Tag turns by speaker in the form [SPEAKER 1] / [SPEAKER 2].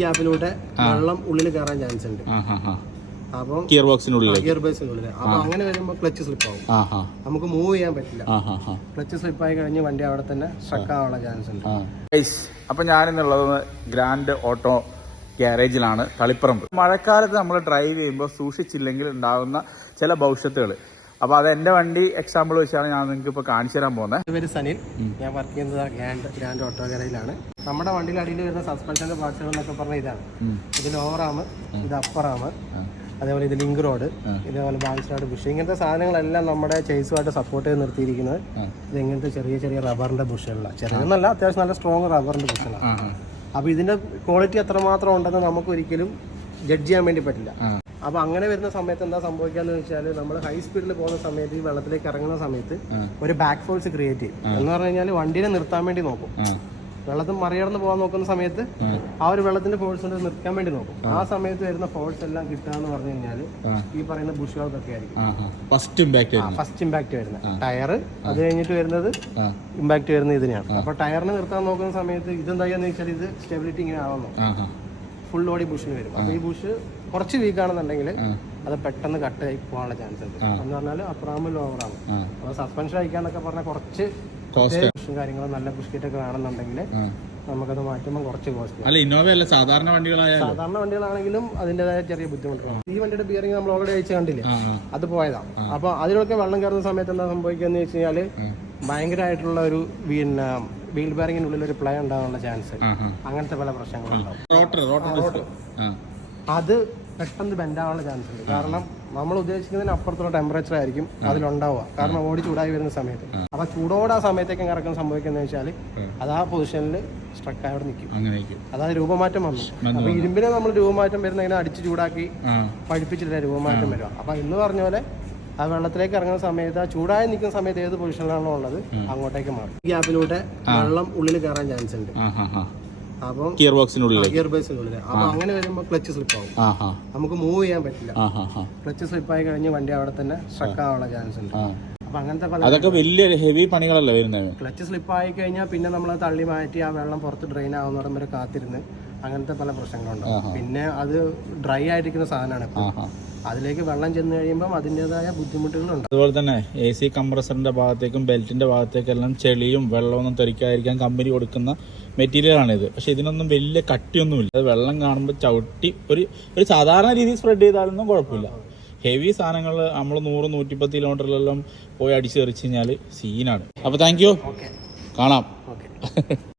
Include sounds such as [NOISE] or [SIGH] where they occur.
[SPEAKER 1] ഗ്യാപ്പിലൂടെ വെള്ളം ഉള്ളിൽ കയറാൻ ചാൻസ് ഉണ്ട്. അപ്പം
[SPEAKER 2] ഗിയർ ബോക്സിനുള്ളിൽ
[SPEAKER 1] ഗിയർ ബേസിനുള്ളിൽ അപ്പൊ അങ്ങനെ വരുമ്പോൾ ക്ലച്ച് സ്ലിപ്പ് ആവും. നമുക്ക് മൂവ് ചെയ്യാൻ പറ്റില്ല. ക്ലച്ച് സ്ലിപ്പ് ആയി കഴിഞ്ഞ് വണ്ടി അവിടെ തന്നെ സ്ട്രക്ക് ആവാനുള്ള ചാൻസ് ഉണ്ട്.
[SPEAKER 2] അപ്പൊ ഞാനിന്നുള്ളത് ഗ്രാൻഡ് ഓട്ടോ ഗ്യാരേജിലാണ് തളിപ്പറമ്പ്. മഴക്കാലത്ത് നമ്മൾ ഡ്രൈവ് ചെയ്യുമ്പോൾ സൂക്ഷിച്ചില്ലെങ്കിൽ ഉണ്ടാകുന്ന ചില ഭവിഷ്യത്തുകൾ അപ്പൊ അത് എന്റെ വണ്ടി എക്സാമ്പിൾ വെച്ചാണ് ഞാൻ നിങ്ങൾക്ക് ഇപ്പൊ കാണിച്ചു തരാൻ പോകുന്നത്
[SPEAKER 1] പേര് സനിൽ. ഞാൻ വർക്ക് ചെയ്യുന്നത് ഗ്രാൻഡ് ഗ്രാൻഡ് ഓട്ടോ ഗാരയിലാണ് നമ്മുടെ വണ്ടിയിൽ അടിയിൽ വരുന്ന സസ്പെൻഷന്റെ പാർട്സുകൾ എന്നൊക്കെ പറഞ്ഞ ഇതാണ്. ഇത് ലോവർ ആം ഇത് അപ്പർ ആം. അതേപോലെ ഇത് ലിങ്ക് റോഡ് ഇതേപോലെ ബാലൻസ്ഡ് ബുഷ് ഇങ്ങനത്തെ സാധനങ്ങളെല്ലാം നമ്മുടെ ചേസുമായിട്ട് സപ്പോർട്ട് ചെയ്ത് നിർത്തിയിരിക്കുന്നത് ഇത് ഇങ്ങനത്തെ ചെറിയ ചെറിയ റബ്ബറിന്റെ ബുഷുകളാണ് ചെറിയതെന്നല്ല അത്യാവശ്യം നല്ല സ്ട്രോങ് റബ്ബറിന്റെ ബുഷുകളാണ് അപ്പോൾ ഇതിന്റെ ക്വാളിറ്റി എത്രമാത്രം ഉണ്ടെന്ന് നമുക്ക് ഒരിക്കലും ജഡ്ജ് ചെയ്യാൻ വേണ്ടി പറ്റില്ല. അപ്പോൾ അങ്ങനെ വരുന്ന സമയത്ത് എന്താ സംഭവിക്കാന്ന് വെച്ചാൽ നമ്മൾ ഹൈ സ്പീഡിൽ പോകുന്ന സമയത്ത് ഈ വെള്ളത്തിലേക്ക് ഇറങ്ങുന്ന സമയത്ത് ഒരു ബാക്ക് ഫോഴ്സ് ക്രിയേറ്റ് ചെയ്യും. എന്ന് പറഞ്ഞു കഴിഞ്ഞാൽ വണ്ടിനെ നിർത്താൻ വേണ്ടി നോക്കും. വെള്ളത്തിൽ മറികടന്ന് പോകാൻ നോക്കുന്ന സമയത്ത് ആ. ഒരു വെള്ളത്തിന്റെ ഫോഴ്സ് കൊണ്ട് നിർത്താൻ വേണ്ടി നോക്കും. ആ. സമയത്ത് വരുന്ന ഫോഴ്സ് എല്ലാം കിട്ടുക എന്ന് പറഞ്ഞു കഴിഞ്ഞാൽ ഈ പറയുന്ന ബുഷുകൾക്കൊക്കെ ആയിരിക്കും.
[SPEAKER 2] ഫസ്റ്റ് ഇമ്പാക്ട്
[SPEAKER 1] ഫസ്റ്റ് ഇമ്പാക്ട് വരുന്നത്. ടയർ അത് കഴിഞ്ഞിട്ട് വരുന്നത് ഇമ്പാക്ട് വരുന്ന ഇതിനെയാണ്. അപ്പൊ ടയറിന് നിർത്താൻ നോക്കുന്ന സമയത്ത് ഇതെന്താന്ന് വെച്ചാൽ ഇത് സ്റ്റെബിലിറ്റി ഇങ്ങനെ ആവുന്നു. ഫുൾ ബോഡി ബുഷിന് വരും. അപ്പൊ ഈ ബുഷ് കുറച്ച് വീക്ക് ആണെന്നുണ്ടെങ്കിൽ അത് പെട്ടെന്ന് കട്ട് ആയി പോകാനുള്ള ചാൻസ് ഉണ്ട്. എന്ന് പറഞ്ഞാൽ ലോവർ ലോവറാണ് അപ്പൊ സസ്പെൻഷൻ അയക്കാന്നൊക്കെ പറഞ്ഞാൽ കുറച്ച് കാര്യങ്ങളും നല്ല ബിസ്കറ്റ് ഒക്കെ വേണമെന്നുണ്ടെങ്കിൽ നമുക്കത് മാറ്റുമ്പോൾ കുറച്ച് കോസ്റ്റ്
[SPEAKER 2] അല്ല ഇന്നോവ അല്ല സാധാരണ വണ്ടികളായ
[SPEAKER 1] സാധാരണ വണ്ടികളാണെങ്കിലും അതിന്റെതായ ചെറിയ ബുദ്ധിമുട്ടുകളാണ്. ഈ വണ്ടിയുടെ ബിയറിംഗ് നമ്മൾ ഓൾറെഡി അയച്ചു കണ്ടില്ലേ? അത് പോയതാണ് അപ്പൊ അതിലൊക്കെ വെള്ളം കയറുന്ന സമയത്ത് എന്താ സംഭവിക്കുക വെച്ച് കഴിഞ്ഞാൽ ഭയങ്കരമായിട്ടുള്ള ഒരു പിന്നെ വീൽ ഉള്ളിൽ ഒരു പ്ലേ ഉണ്ടാകാനുള്ള ചാൻസ് അങ്ങനത്തെ പല പ്രശ്നങ്ങളുണ്ടാവും. അത് പെട്ടെന്ന് ബെൻഡ് ആവാനുള്ള ചാൻസ് ഉണ്ട്. കാരണം നമ്മൾ ഉദ്ദേശിക്കുന്നതിന് അപ്പുറത്തുള്ള ടെമ്പറേച്ചർ ആയിരിക്കും അതിലുണ്ടാവുക. കാരണം ഓടി ചൂടായി വരുന്ന സമയത്ത്. അപ്പൊ ചൂടോടെ ആ സമയത്തേക്ക് ഇറക്കുന്ന സംഭവിക്കുന്നത് വെച്ചാൽ അത് ആ പൊസിഷനിൽ സ്ട്രക്ക് ആയിട്ട് അവിടെ നിൽക്കും അതായത് രൂപമാറ്റം വന്നു. അപ്പൊ ഇരുമ്പിനെ നമ്മൾ രൂപമാറ്റം വരുന്ന ഇങ്ങനെ അടിച്ച് ചൂടാക്കി പഠിപ്പിച്ചിട്ടില്ല രൂപമാറ്റം വരിക. അപ്പൊ ഇന്ന് പറഞ്ഞ പോലെ ആ വെള്ളത്തിലേക്ക് ഇറങ്ങുന്ന സമയത്ത് ആ ചൂടായി നിൽക്കുന്ന സമയത്ത് ഏത് പൊസിഷനിലാണോ ഉള്ളത് അങ്ങോട്ടേക്ക് മാറും. ഈ ഗ്യാപ്പിലൂടെ വെള്ളം ഉള്ളിൽ കയറാൻ ചാൻസ് ഉണ്ട്. അപ്പം
[SPEAKER 2] ഗിയർ ബോക്സിനുള്ളിൽ
[SPEAKER 1] ഗിയർ ബോക്സിനുള്ളിൽ അപ്പൊ അങ്ങനെ വരുമ്പോൾ ക്ലച്ച് സ്ലിപ്പ് ആവും നമുക്ക് മൂവ് ചെയ്യാൻ പറ്റില്ല. ക്ലച്ച് സ്ലിപ്പ് ആയി കഴിഞ്ഞ് വണ്ടി അവിടെ തന്നെ സ്ട്രക്ക് ആവാനുള്ള ചാൻസ് ഉണ്ട്. അപ്പൊ അങ്ങനത്തെ പല
[SPEAKER 2] അതൊക്കെ വലിയ ഹെവി പണികളല്ലേ വരുന്നത്?
[SPEAKER 1] ക്ലച്ച് സ്ലിപ്പ് ആയി കഴിഞ്ഞാൽ പിന്നെ നമ്മൾ തള്ളി മാറ്റി ആ വെള്ളം പുറത്ത് ഡ്രെയിൻ ആവുന്നിടം വരെ കാത്തിരുന്ന് അങ്ങനത്തെ പല പ്രശ്നങ്ങളുണ്ട് പിന്നെ അത് ഡ്രൈ ആയിരിക്കുന്ന സാധനമാണ് അതിലേക്ക് വെള്ളം ചെന്ന് കഴിയുമ്പോൾ അതിന്റെതായ ബുദ്ധിമുട്ടുകളുണ്ട്.
[SPEAKER 2] അതുപോലെ തന്നെ എ സി കംപ്രസറിന്റെ ഭാഗത്തേക്കും ബെൽറ്റിന്റെ ഭാഗത്തേക്കെല്ലാം ചെളിയും വെള്ളമൊന്നും തെറിക്കാതിരിക്കാൻ കമ്പനി കൊടുക്കുന്ന മെറ്റീരിയലാണ് ഇത് പക്ഷെ ഇതിനൊന്നും വലിയ കട്ടിയൊന്നുമില്ല. അത് വെള്ളം കാണുമ്പോൾ ചവിട്ടി ഒരു ഒരു സാധാരണ രീതിയിൽ സ്പ്രെഡ് ചെയ്താലൊന്നും കുഴപ്പമില്ല. ഹെവി സാധനങ്ങൾ നമ്മൾ നൂറ് നൂറ്റിപ്പത്ത് കിലോമീറ്ററിലെല്ലാം പോയി അടിച്ചു തെറിച്ച് കഴിഞ്ഞാൽ സീനാണ് അപ്പോൾ താങ്ക് യു കാണാം. [LAUGHS]